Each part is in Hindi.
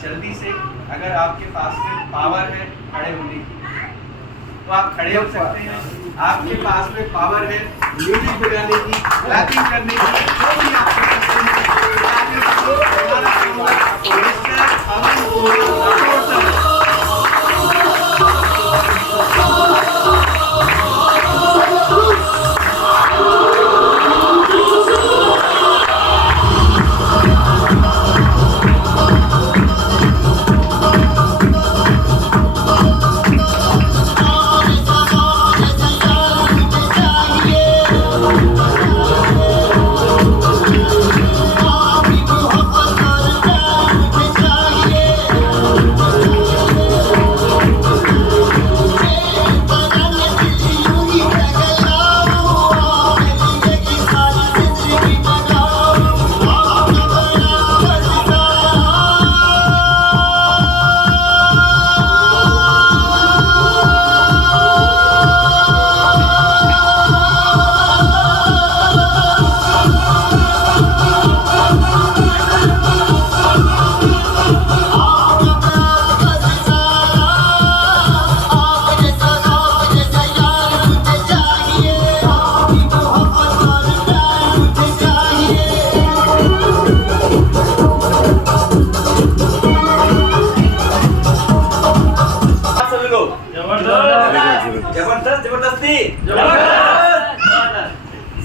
जल्दी से अगर आपके पास में पावर है खड़े होने की तो आप खड़े हो सकते हैं। आपके पास में पावर है म्यूजिक बजाने की, क्लैपिंग करने की, जो भी आप कर सकते हैं।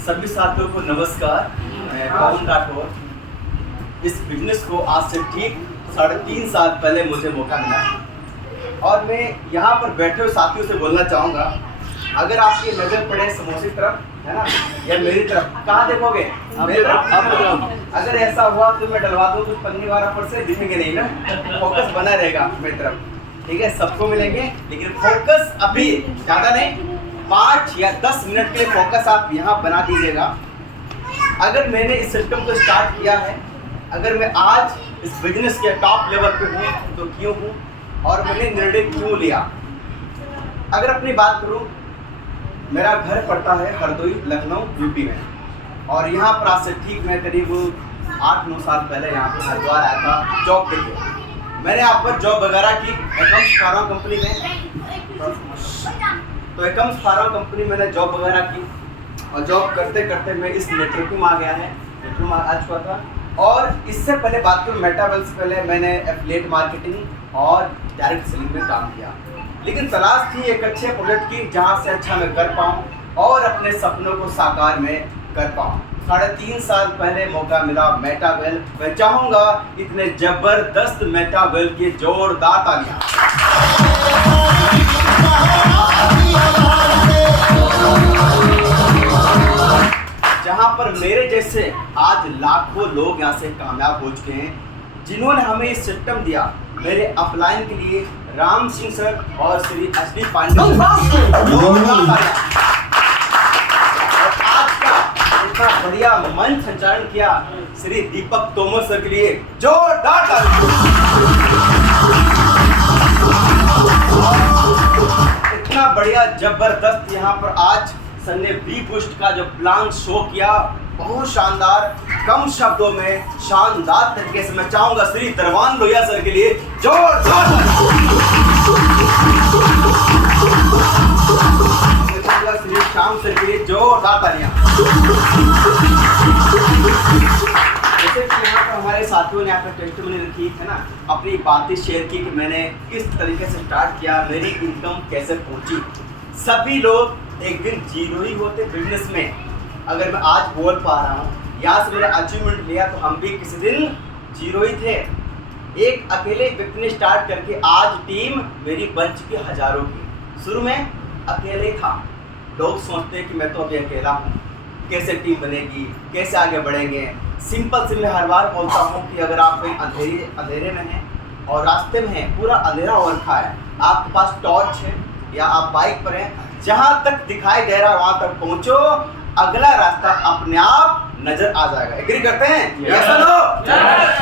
सभी साथियों को नमस्कार। मैं पवन राठौर। इस बिजनेस को आज से ठीक 3.5 साल पहले मुझे मौका मिला और मैं यहाँ पर बैठे हुए साथियों से बोलना चाहूँगा, अगर आपकी नज़र पड़े समोसे की तरफ, है ना, या मेरी तरफ, कहाँ देखोगे? मेरी तरफ। अगर ऐसा हुआ तो मैं डलवा दूँ तो पन्नी वाला पर से दिखेंगे नहीं ना, फोकस बना रहेगा मेरी तरफ। ठीक है, सबको मिलेंगे लेकिन फोकस अभी ज़्यादा नहीं, 5 या 10 मिनट के लिए फोकस आप यहाँ बना दीजिएगा। अगर मैंने इस सिस्टम को स्टार्ट किया है, अगर मैं आज इस बिजनेस के टॉप लेवल पे हूँ तो क्यों हूँ और मैंने निर्णय क्यों लिया। अगर अपनी बात करूँ, मेरा घर पड़ता है हरदोई, लखनऊ, यूपी में, और यहाँ पर आज से ठीक मैं करीब 8-9 साल पहले यहाँ पर हरिद्वार आया था जॉब के लिए। मैंने यहाँ पर जॉब वगैरह की एकम्स फार्मा कंपनी में, तो एकम्स फार्मा कंपनी मैंने जॉब वगैरह की और जॉब करते करते मैं इस नेटवर्किंग में आ गया है, नेटवर्किंग में आ चुका था। और इससे पहले बात करूँ मेटावेल से पहले मैंने एफिलिएट मार्केटिंग और डायरेक्ट सेलिंग में काम किया, लेकिन तलाश थी एक अच्छे प्रोडक्ट की जहाँ से अच्छा मैं कर पाऊँ और अपने सपनों को साकार में कर पाऊँ। 3.5 साल पहले मौका मिला मेटावेल। मैं चाहूँगा इतने जबरदस्त मेटावेल के जोरदार तालियां। जहाँ पर मेरे जैसे आज लाखों लोग यहाँ से कामयाब हो चुके हैं, जिन्होंने हमें ये सिस्टम दिया। मेरे अपलाइन के लिए राम सिंह सर और श्री एस.डी. पांडे और आज का इतना बढ़िया मंच संचालन किया श्री दीपक तोमर सर के लिए जोरदार तालियां। इतना बढ़िया जबरदस्त यहाँ पर आज सर ने बी बूस्ट का जो प्लान शो किया, बहुत शानदार, कम शब्दों में शानदार तरीके से। मैं चाहूंगा श्री दरवान लोहिया सर के लिए जोरदार, श्री श्याम सर के लिए जोरदार तालियां। जैसे कि यहाँ पर हमारे साथियों ने यहाँ पर टेस्टिमनी रखी है ना, अपनी बातें शेयर की कि मैंने किस तरीके से स्टार्ट किया, मेरी इनकम कैसे पहुंची। सभी लोग एक दिन जीरो ही होते बिजनेस में। अगर मैं आज बोल पा रहा हूँ, यहाँ से मैंने अचीवमेंट लिया, तो हम भी किसी दिन जीरो ही थे। एक अकेले व्यक्ति ने स्टार्ट करके आज टीम मेरी बन चुकी हजारों की। शुरू में अकेले था, लोग सोचते हैं कि मैं तो अभी अकेला हूँ, कैसे टीम बनेगी, कैसे आगे बढ़ेंगे। सिंपल से मैं हर बार बोलता हूँ कि अगर आप कहीं अंधेरे में हैं और रास्ते में हैं, पूरा अंधेरा हो रखा है, आपके पास टॉर्च है या आप बाइक पर हैं, जहाँ तक दिखाई दे रहा है वहाँ तक पहुँचो, अगला रास्ता अपने आप नजर आ जाएगा। एग्री करते हैं? Yes no?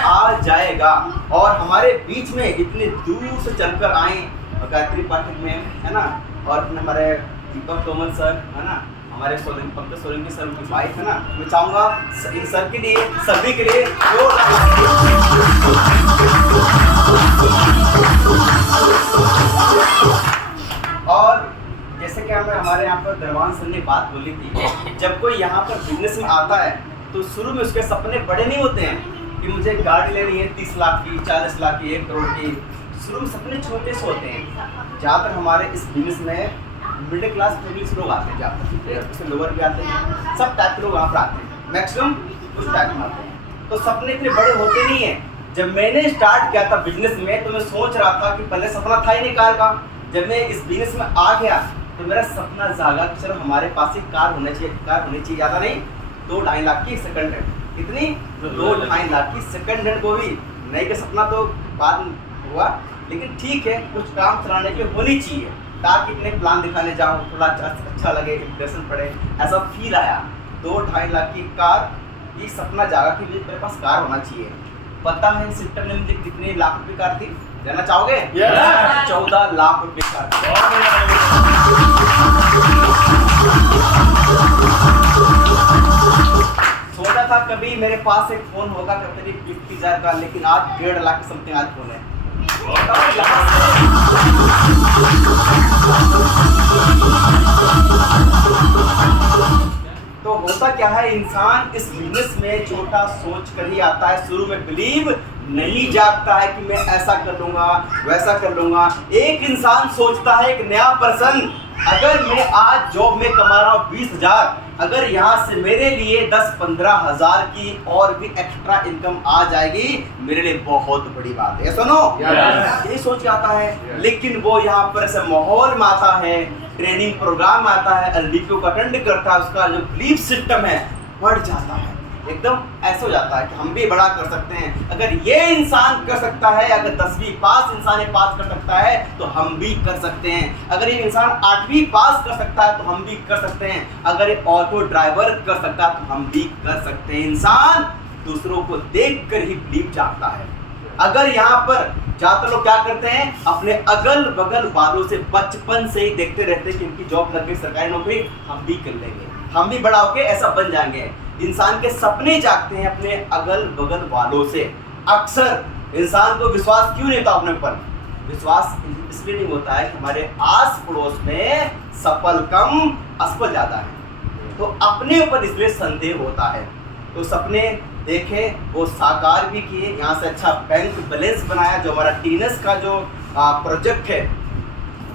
आ जाएगा। और हमारे बीच में इतनी दूर से चलकर आए गायत्री पाठक में, है ना, और हमारे दीपक तोमर सर, है ना, हमारे पंकज सोलंकी सर, उनकी वाइफ, है ना। मैं चाहूँगा इन सर के लिए, सभी के लिए दरवान सर ने बात बोली थी, जब कोई यहाँ पर बिजनेस में आता है तो शुरू में उसके सपने बड़े नहीं होते हैं कि मुझे गाड़ी लेनी है 30 लाख की, 40 लाख की, 1 करोड़ की। शुरू में सपने छोटे से होते हैं। ज़्यादातर हमारे इस बिजनेस में मिडिल क्लास फैमिली से लोग आते हैं, ज़्यादातर उससे लोअर भी आते हैं, सब टाइप के लोग यहाँ पर आते हैं, मैक्सिमम उस टाइप में आते हैं। तो सपने इतने बड़े होते नहीं हैं। जब मैंने स्टार्ट किया था बिजनेस में तो मैं सोच रहा था कि पहले सपना था ही नहीं कार का। जब मैं इस बिजनेस में आ गया तो मेरा सपना जागा कि चलो हमारे पास एक कार होनी चाहिए, ज़्यादा नहीं, 2-2.5 लाख की सेकंड हैंड। कितनी? 2-2.5 लाख की सेकंड हैंड। को भी नई का सपना तो बाद में हुआ, लेकिन ठीक है, कुछ काम चलाने के लिए होनी चाहिए ताकि इतने प्लान दिखाने जाऊँ, थोड़ा अच्छा लगे, इंप्रेशन पड़े, ऐसा फील आया। 2-2.5 लाख की कार, ये सपना जागा कि मेरे पास कार होना चाहिए। पता है सिस्टम ने मुझे कितने लाख रुपए कार थी? जानना चाहोगे? 14 लाख रुपए कार। सोचा था कभी मेरे पास एक फोन होगा करीब 50,000 का, लेकिन आज 1.5 लाख समथिंग आज फोन है। तो होता क्या है, इंसान इस बिजनेस में छोटा सोच कर ही आता है। शुरू में बिलीव नहीं जागता है कि मैं ऐसा कर लूंगा, वैसा कर लूंगा। एक इंसान सोचता है, एक नया पर्सन, अगर मैं आज जॉब में कमा रहा हूँ 20,000, अगर यहाँ से मेरे लिए 10-15 हज़ार की और भी एक्स्ट्रा इनकम आ जाएगी, मेरे लिए बहुत बड़ी बात है। सुनो, यही सोच के आता है। लेकिन वो यहाँ पर ऐसे माहौल में आता है, ट्रेनिंग प्रोग्राम आता है, एलडीपी को अटेंड करता है, उसका जो बिलीफ सिस्टम है बढ़ जाता है, एकदम ऐसा हो जाता है कि हम भी बड़ा कर सकते हैं। अगर ये इंसान कर सकता है, अगर 10वीं पास इंसान ये पास कर सकता है तो हम भी कर सकते हैं। अगर ये इंसान 8वीं पास कर सकता है तो हम भी कर सकते हैं। अगर ये ऑटो ड्राइवर कर सकता है तो हम भी कर सकते हैं। इंसान दूसरों को देख कर ही बिलीव जागता है। अगर यहाँ पर ज्यादातर लोग क्या करते हैं, अपने अगल बगल वालों से बचपन से ही देखते रहते हैं कि इनकी जॉब लग गई, सरकारी नौकरी, हम भी कर लेंगे, हम भी बड़ा होके ऐसा बन जाएंगे। इंसान के सपने जागते हैं अपने अगल बगल वालों से। अक्सर इंसान को विश्वास क्यों नहीं होता अपने ऊपर? विश्वास इसलिए नहीं होता है कि हमारे आस पड़ोस में सफल कम, असफल ज्यादा है, तो अपने ऊपर इसलिए संदेह होता है। तो सपने देखे, वो साकार भी किए। यहाँ से अच्छा बैंक बैलेंस बनाया। जो हमारा टीनेस का जो प्रोजेक्ट है,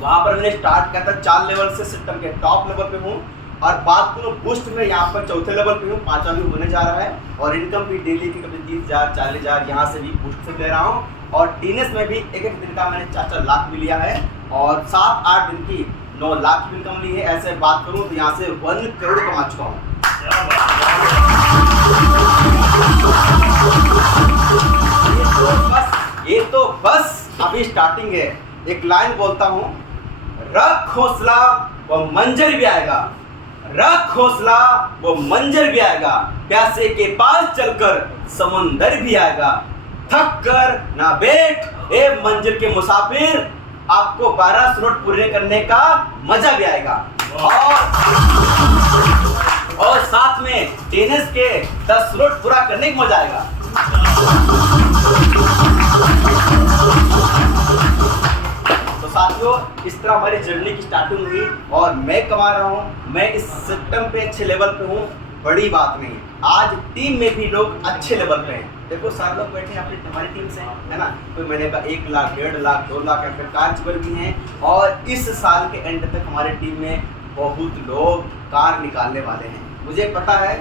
वहाँ पर मैंने स्टार्ट किया था 4 लेवल से, सिस्टम के टॉप लेवल पे हूँ। और बात करूँ बूस्ट में, यहाँ पर 4थे लेवल पे हूँ, 5वां भी होने जा रहा है। और इनकम भी डेली की कभी 30,000, 40,000 यहाँ से भी बूस्ट से ले रहा हूँ। और टीनेस में भी एक दिन का मैंने 4-4 लाख भी लिया है, और 7-8 दिन की 9 लाख की इनकम ली है। ऐसे बात करूँ तो यहाँ से 1 करोड़ कमा चुका हूँ। ये तो बस अभी स्टार्टिंग है। एक लाइन बोलता हूँ, रख हौसला वो मंजर भी आएगा, रख हौसला वो मंजर भी आएगा, प्यासे के पास चलकर समुंदर भी आएगा। थक कर ना बैठ ए मंजिल के मुसाफिर, आपको 12 स्लॉट पूरे करने का मजा भी आएगा। और साथ में टेनिस के 10 स्लॉट पूरा करने का मजा आएगा। तो साथियों, इस तरह हमारी जर्नी की स्टार्टिंग हुई और मैं कमा रहा हूँ। मैं इस सिस्टम पे अच्छे लेवल पे हूँ, बड़ी बात नहीं है। आज टीम में भी लोग अच्छे लेवल पे हैं। देखो सारे लोग बैठे हैं अपनी हमारी टीम से, है ना। कोई महीने का 1 लाख, 1.5 लाख, 2 लाख ऐसे कार भी हैं। और इस साल के एंड तक हमारे टीम में बहुत लोग कार निकालने वाले हैं। मुझे पता है,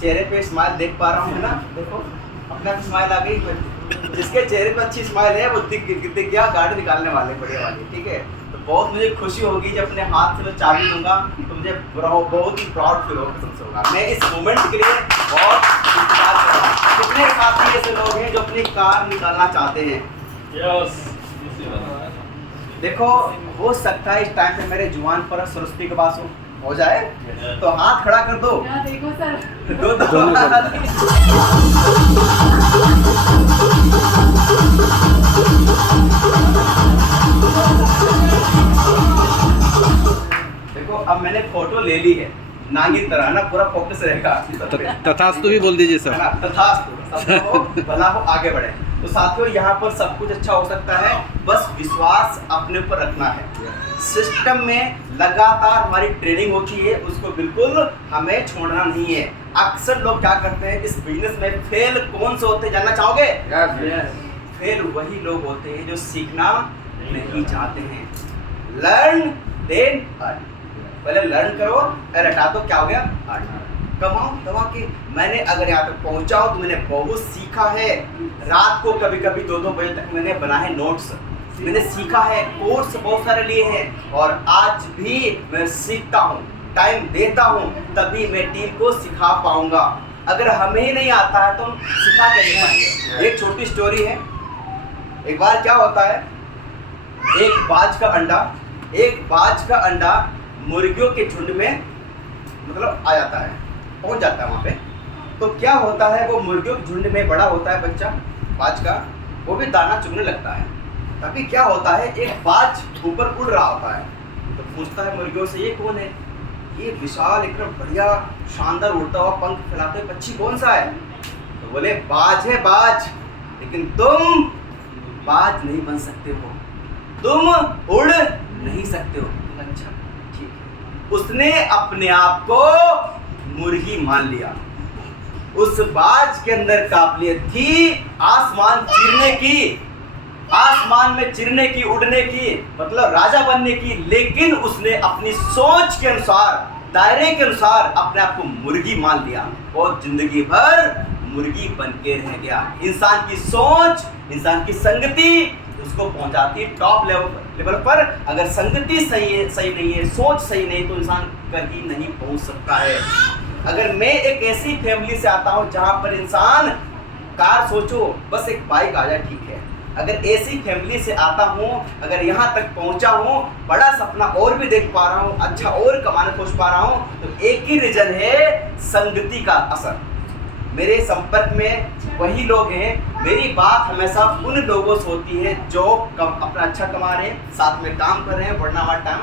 चेहरे पे स्माइल देख पा रहा हूँ, है ना। देखो अपना स्माइल आ गई, जिसके चेहरे पे अच्छी स्माइल है वो दिख गया गाड़ी निकालने वाले, बढ़िया वाली, ठीक है। तो बहुत मुझे खुशी होगी जब अपने हाथ से मैं चाबी दूंगा तो मुझे बहुत ही प्राउड फील होगा, सबसे होगा। मैं इस मोमेंट के लिए बहुत इंतजार कर रहा हूँ। कितने साथी ऐसे लोग हैं जो अपनी कार निकालना चाहते हैं? देखो, हो सकता है इस टाइम पे मेरे जुबान पर सरस्वती के पास हो जाए, तो हाथ खड़ा कर दो। देखो सर, दो देखो, अब मैंने फोटो ले ली है, नागिन तरह ना, पूरा फोकस रहेगा। तथास्तु भी बोल दीजिए सर। तथास्तु, सब हो भला हो, आगे बढ़े। तो साथियों यहाँ पर सब कुछ अच्छा हो सकता है, बस विश्वास अपने पर रखना है। सिस्टम में लगातार हमारी ट्रेनिंग होती है, उसको बिल्कुल हमें छोड़ना नहीं है। अक्सर लोग क्या करते हैं इस बिजनेस में, फेल कौन से होते हैं जानना चाहोगे? फेल वही लोग होते हैं जो सीखना नहीं चाहते हैं। लर्न देन अर्न, पहले लर्न करो और हटा दो, क्या हो गया? अर्न। कमाओ दबा के। मैंने अगर यहाँ तक पहुँचा हूँ तो मैंने बहुत सीखा है। रात को कभी कभी 2-2 बजे तक मैंने बनाए नोट्स, मैंने सीखा है, कोर्स बहुत सारे लिए हैं और आज भी मैं सीखता हूँ, टाइम देता हूँ, तभी मैं टीम को सिखा पाऊंगा। अगर हमें ही नहीं आता है तो हम सिखा कैसे पाएंगे? एक छोटी स्टोरी है। एक बार क्या होता है, एक बाज का अंडा मुर्गियों के झुंड में मतलब आ जाता है, पहुंच जाता है वहाँ पे। तो क्या होता है, वो मुर्गियों के झुंड में बड़ा होता है बच्चा बाज का, वो भी दाना चुगने लगता है। तभी क्या होता है, एक बाज ऊपर उड़ रहा होता है, तो पूछता है मुर्गियों से, ये कौन है? ये विशाल एकदम बढ़िया शानदार उड़ता हुआ पंख फैलाते हुए पक्षी कौन सा है? तो बोले बाज है बाज, लेकिन तुम बाज नहीं बन सकते हो, तुम उड़ नहीं सकते हो। अच्छा ठीक है। उसने अपने आप को मुर्गी मान लिया। उस बाज के अंदर काबिलियत थी आसमान चीरने की, आसमान में चिरने की, उड़ने की, मतलब राजा बनने की, लेकिन उसने अपनी सोच के अनुसार, दायरे के अनुसार अपने आप को मुर्गी मान लिया और जिंदगी भर मुर्गी बन के रह गया। इंसान की सोच, इंसान की संगति उसको पहुंचाती है टॉप लेवल पर। अगर संगति सही नहीं है, सोच सही नहीं, तो इंसान कहीं नहीं पहुंच सकता है। अगर मैं एक ऐसी फैमिली से आता हूं जहां पर इंसान, कार सोचो बस एक बाइक आ जाए ठीक है, अगर ऐसी फैमिली से आता हूँ, अगर यहाँ तक पहुँचा हूँ, बड़ा सपना और भी देख पा रहा हूँ, अच्छा और कमाने खोज पा रहा हूँ, तो एक ही रीजन है, संगति का असर। मेरे संपर्क में वही लोग हैं, मेरी बात हमेशा उन लोगों से होती है जो अपना अच्छा कमा रहे हैं, साथ में काम कर रहे हैं, वरना हमारा टाइम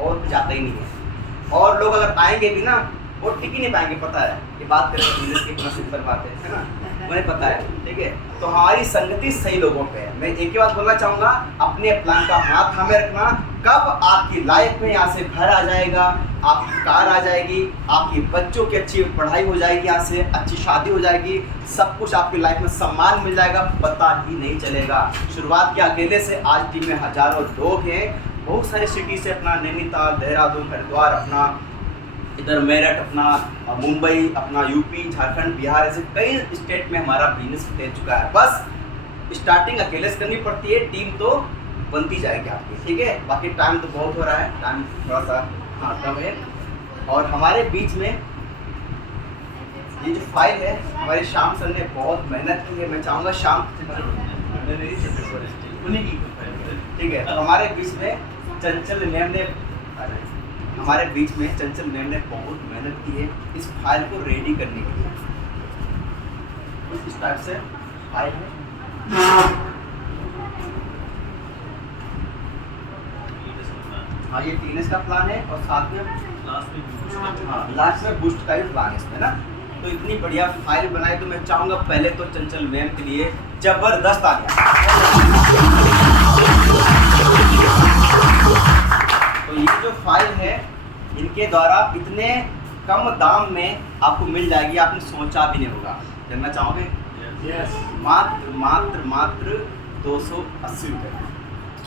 और जाता ही नहीं है। और लोग अगर आएंगे भी ना, वो टिक ही नहीं पाएंगे, पता है। ये बात करें बिजनेस की इतना सिंपल बात है ना, मुझे पता है, ठीक है। तो हमारी संगति सही लोगों पे है। मैं एक ही बात बोलना चाहूँगा, अपने प्लान का हाथ हमें रखना। कब आपकी लाइफ में यहाँ से घर आ जाएगा, आपकी कार आ जाएगी, आपकी बच्चों की अच्छी पढ़ाई हो जाएगी, यहाँ से अच्छी शादी हो जाएगी, सब कुछ आपकी लाइफ में सम्मान मिल जाएगा, पता ही नहीं चलेगा। शुरुआत के अकेले से, आज टीम में हजारों लोग हैं, बहुत सारी सिटी से, अपना नैनीताल, देहरादून, हरिद्वार, अपना इधर मेरठ, अपना मुंबई, अपना यूपी, झारखंड, बिहार, ऐसे कई स्टेट में हमारा बिजनेस दे चुका है। बस स्टार्टिंग अकेले से करनी पड़ती है, टीम तो बनती जाएगी आपकी, ठीक है। बाकी टाइम तो बहुत हो रहा है, टाइम थोड़ा सा कम है। और हमारे बीच में ये जो फाइल है, हमारे श्याम सर ने बहुत मेहनत की है। मैं चाहूँगा श्याम, ठीक है। तो हमारे बीच में चंचल मैम ने बहुत मेहनत की है इस फाइल को रेडी करने के लिए। कुछ इस टाइप से फाइल है। हाँ, ये टीनेज का प्लान है और साथ में लास्ट में बूस्ट का भी प्लान है इसमें ना। तो इतनी बढ़िया फाइल बनाई, तो मैं चाहूँगा पहले तो चंचल मैम के लिए जबरदस्त आ गया। तो ये जो फाइल है, इनके द्वारा इतने कम दाम में आपको मिल जाएगी, आपने सोचा भी नहीं होगा। जानना चाहोगे? यस। मात्र 280 रुपये।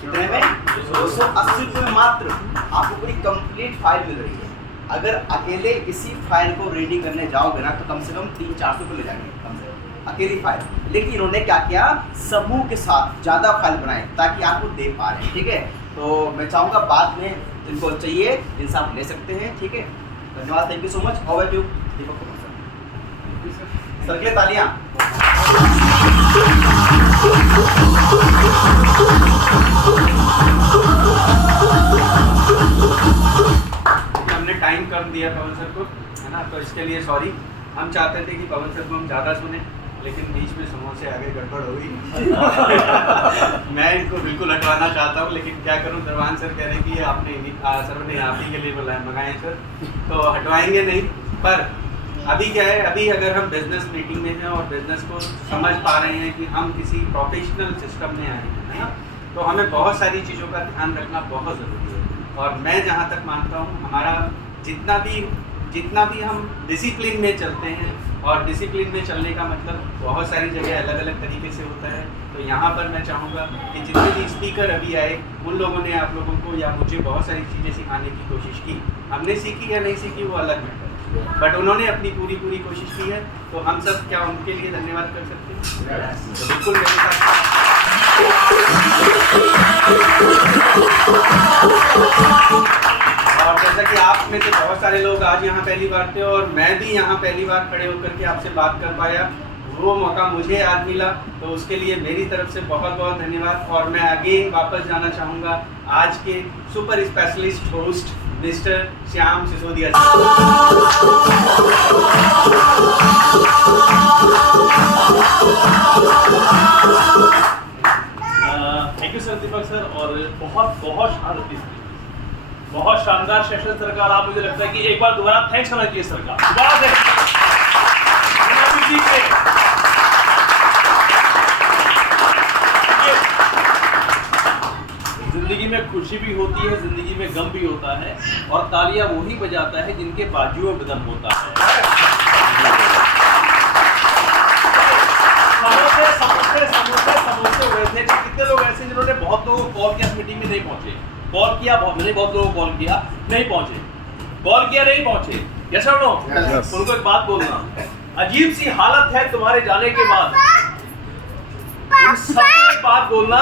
कितने में? 280 रुपये में मात्र आपको पूरी कंप्लीट फाइल मिल रही है। अगर अकेले इसी फाइल को रेडी करने जाओगे ना, तो कम से कम 300-400 रुपये ले जाएंगे कम से कम अकेली फाइल। लेकिन इन्होंने क्या किया, समूह के साथ ज़्यादा फाइल बनाए ताकि आपको दे पा रहे हैं, ठीक है। तो मैं चाहूँगा बाद में जिनको चाहिए इनसे आप ले सकते हैं, ठीक है। धन्यवाद, thank you so much. How are you? Sir के लिए तालियां। हमने टाइम कम दिया पवन सर को, है ना, तो इसके लिए सॉरी। हम चाहते थे कि पवन सर को हम ज़्यादा सुने, लेकिन बीच में समोसे आगे गड़बड़ हो गई। मैं इनको बिल्कुल हटवाना चाहता हूँ, लेकिन क्या करूँ, दरवान सर कह रहे हैं कि आपने सर ने आप ही के लिए बुलाया, मंगाए सर, तो हटवाएंगे नहीं। पर अभी क्या है, अभी अगर हम बिजनेस मीटिंग में हैं और बिजनेस को समझ पा रहे हैं कि हम किसी प्रोफेशनल सिस्टम में आए हैं, है ना, तो हमें बहुत सारी चीज़ों का ध्यान रखना बहुत ज़रूरी है। और मैं जहाँ तक मानता हूँ, हमारा जितना भी हम डिसिप्लिन में चलते हैं, और डिसिप्लिन में चलने का मतलब बहुत सारी जगह अलग अलग तरीके से होता है। तो यहाँ पर मैं चाहूँगा कि जितने भी स्पीकर अभी आए, उन लोगों ने आप लोगों को या मुझे बहुत सारी चीज़ें सिखाने की कोशिश की। हमने सीखी या नहीं सीखी वो अलग मैटर है, बट उन्होंने अपनी पूरी कोशिश की है। तो हम सब क्या उनके लिए धन्यवाद कर सकते हैं? तो बिल्कुल मेरे साथ। और जैसा कि आप में से बहुत सारे लोग आज यहाँ पहली बार थे, और मैं भी यहाँ पहली बार खड़े होकर के आपसे बात कर पाया, वो मौका मुझे आज मिला, तो उसके लिए मेरी तरफ से बहुत बहुत धन्यवाद। और मैं अगेन वापस जाना चाहूँगा आज के super specialist host mister Shyam Sisodia ji. Thank you sir, Deepak sir, और बहुत शानदार सेशन सर का। आप मुझे लगता है कि एक बार दोबारा थैंक्स करना चाहिए सर का। जिंदगी में खुशी भी होती है, जिंदगी में गम भी होता है, और तालियां वही बजाता है जिनके बाजुओं में दम होता है। समोसे हुए थे। कितने लोग ऐसे जिन्होंने बहुत लोगों को कॉल किया, मीटिंग में नहीं पहुंचे, कॉल किया मैंने बहुत लोगों को कॉल किया, नहीं पहुंचे, कॉल किया नहीं पहुंचे। यस और नो? उनको एक बात बोलना, अजीब सी हालत है तुम्हारे जाने के बाद। सबको एक बात बोलना,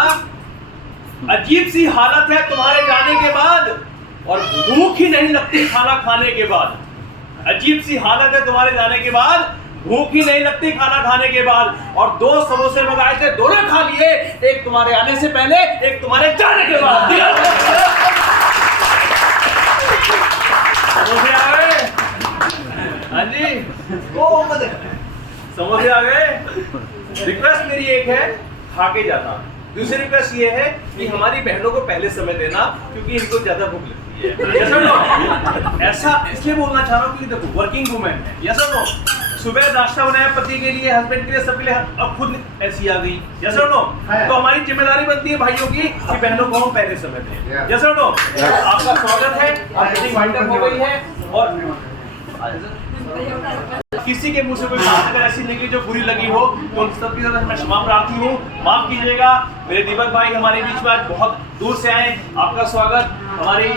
अजीब सी हालत है तुम्हारे जाने के बाद, और भूख ही नहीं लगती खाना खाने के बाद। अजीब सी हालत है तुम्हारे जाने के बाद, भूख ही नहीं लगती खाना खाने के बाद। और 2 समोसे मंगाए थे, दोनों खा लिए, एक तुम्हारे आने से पहले, एक तुम्हारे जाने के बाद। समोसे आ गए? हाँ जी, समोसे आ गए। रिक्वेस्ट मेरी एक है, खा के जाना। दूसरी रिक्वेस्ट ये है कि हमारी बहनों को पहले समय देना, क्योंकि इनको ज्यादा भूख लगती है। ऐसा इसलिए बोलना चाह रहा हूँ क्योंकि देखो वर्किंग वुमेन है। यस और नो? सुबह नाश्ता बनाया पति के लिए, हस्बैंड के लिए, सबके लिए, अब खुद ऐसी आ गई। यस और नो? तो हमारी जिम्मेदारी बनती है भाइयों की कि बहनों को हम पहले समय दें। यस और नो? आपका स्वागत है, आपकी मीटिंग हो गई है। और किसी के मुंह से कोई बात अगर ऐसी निकली जो बुरी लगी हो, तो उन सबकी तरफ मैं क्षमा प्रार्थी हूँ, माफ कीजिएगा। मेरे दीपक भाई हमारे बीच में आज बहुत दूर से आए, आपका स्वागत। हमारी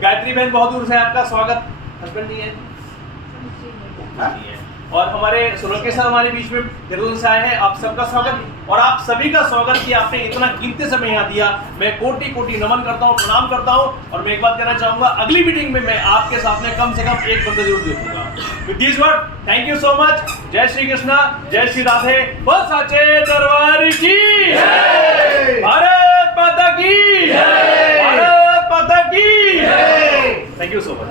गायत्री बहन बहुत दूर से, आपका स्वागत। हस्बैंड नहीं है, और हमारे सोलंकी सर हमारे बीच में देहरादून से आए हैं, आप सबका स्वागत। और आप सभी का स्वागत कि आपने इतना कीमती समय यहाँ दिया। मैं कोटि कोटि नमन करता हूँ, प्रणाम करता हूँ। और मैं एक बात कहना चाहूंगा, अगली मीटिंग में मैं आपके साथ में कम से कम एक बंदा जरूर देखूंगा। With this word, thank you so much. जय श्री कृष्णा, जय श्री राधे, बोल साचे दरबार की जय, भारत माता की जय, भारत माता की जय। Thank you so much.